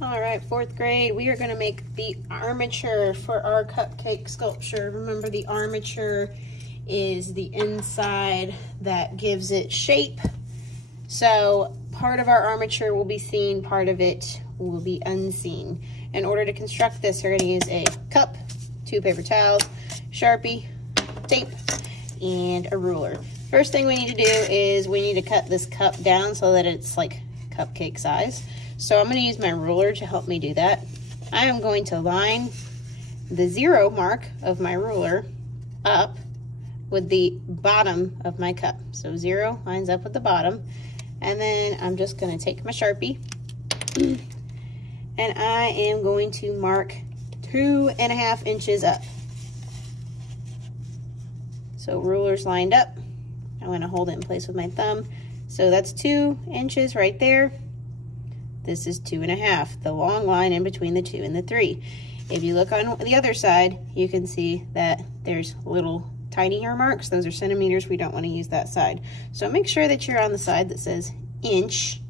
All right, 4th grade, we are going to make the armature for our cupcake sculpture. Remember, the armature is the inside that gives it shape. So part of our armature will be seen, part of it will be unseen. In order to construct this, we're going to use a cup, 2 paper towels, Sharpie, tape, and a ruler. First thing we need to do is we need to cut this cup down so that it's like cupcake size. So I'm going to use my ruler to help me do that. I am going to line the 0 mark of my ruler up with the bottom of my cup. So 0 lines up with the bottom. And then I'm just going to take my Sharpie and I am going to mark 2.5 inches up. So ruler's lined up. I'm going to hold it in place with my thumb. So that's 2 inches right there. This is 2.5, the long line in between the 2 and the 3. If you look on the other side, you can see that there's little tiny ear marks. Those are centimeters. We don't want to use that side. So make sure that you're on the side that says inch.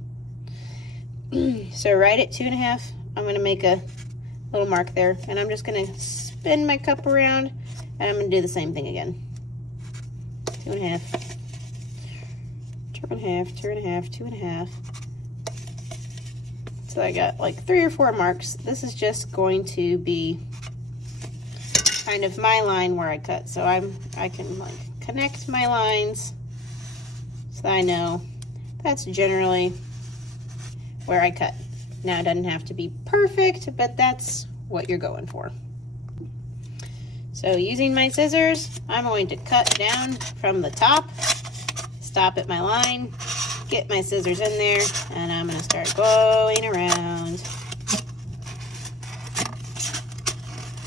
So right at 2.5, I'm going to make a little mark there, and I'm just going to spin my cup around, and I'm going to do the same thing again. 2.5, 2.5, 2.5, 2.5. So I got like 3 or 4 marks. This is just going to be kind of my line where I cut. So I can like connect my lines so that I know that's generally where I cut. Now it doesn't have to be perfect, but that's what you're going for. So using my scissors, I'm going to cut down from the top, stop at my line, get my scissors in there, and I'm going to start going around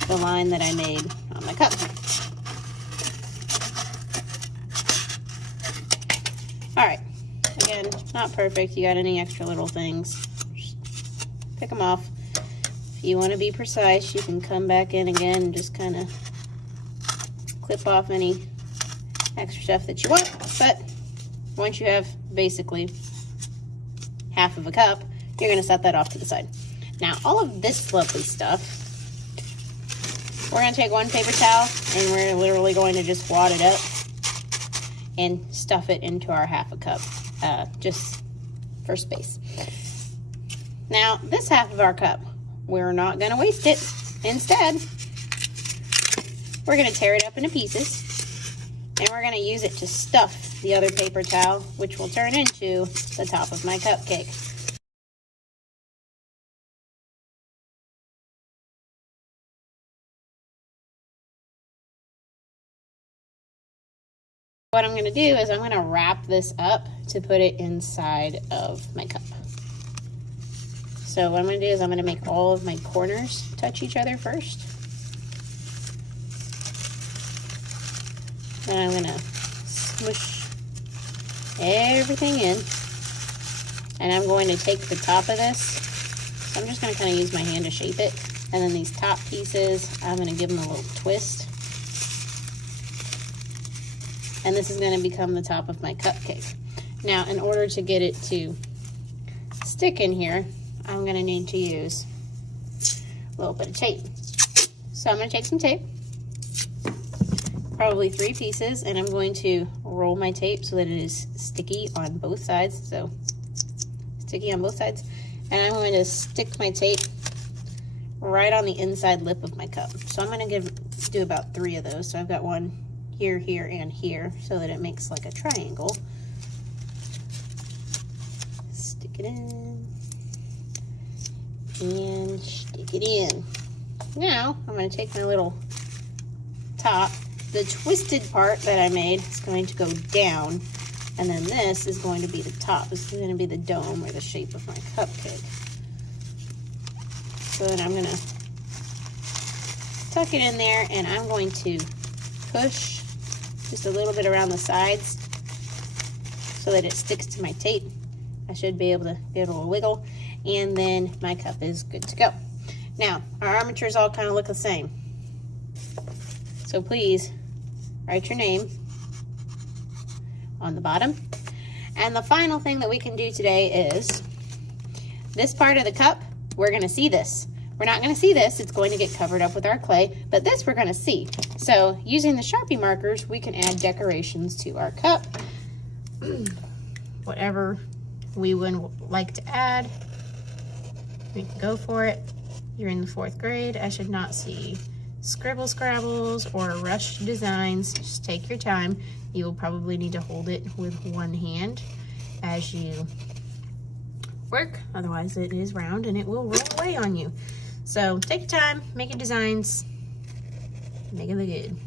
the line that I made on my cup. All right, again, not perfect. You got any extra little things, just pick them off. If you want to be precise, you can come back in again and just kind of clip off any extra stuff that you want. But once you have basically half of a cup, you're going to set that off to the side. Now, all of this lovely stuff, we're going to take 1 paper towel and we're literally going to just wad it up and stuff it into our half a cup, just for space. Now, this half of our cup, we're not going to waste it. Instead, we're going to tear it up into pieces and we're going to use it to stuff the other paper towel, which will turn into the top of my cupcake. What I'm going to do is I'm going to wrap this up to put it inside of my cup. So what I'm going to do is I'm going to make all of my corners touch each other first. Then I'm going to smush everything in. And I'm going to take the top of this. I'm just going to kind of use my hand to shape it. And then these top pieces, I'm going to give them a little twist. And this is going to become the top of my cupcake. Now, in order to get it to stick in here, I'm going to need to use a little bit of tape. So I'm going to take some tape, probably 3 pieces, and I'm going to roll my tape so that it is sticky on both sides. So sticky on both sides. And I'm going to stick my tape right on the inside lip of my cup. So I'm going to do about 3 of those. So I've got 1 here, here, and here, so that it makes like a triangle. Stick it in and stick it in. Now I'm going to take my little top, the twisted part that I made is going to go down, and then this is going to be the top. This is going to be the dome or the shape of my cupcake. So then I'm going to tuck it in there, and I'm going to push just a little bit around the sides so that it sticks to my tape. I should be able to give it a little wiggle, and then my cup is good to go. Now, our armatures all kind of look the same. So please write your name on the bottom. And the final thing that we can do today is this part of the cup, we're gonna see this. We're not gonna see this, it's going to get covered up with our clay, but this we're gonna see. So using the Sharpie markers, we can add decorations to our cup. Whatever we would like to add, we can go for it. You're in the 4th grade. I should not see scribble scrabbles or rushed designs. Just take your time. You will probably need to hold it with one hand as you work. Otherwise it is round and it will roll away on you. So take your time, make your designs, make it look good.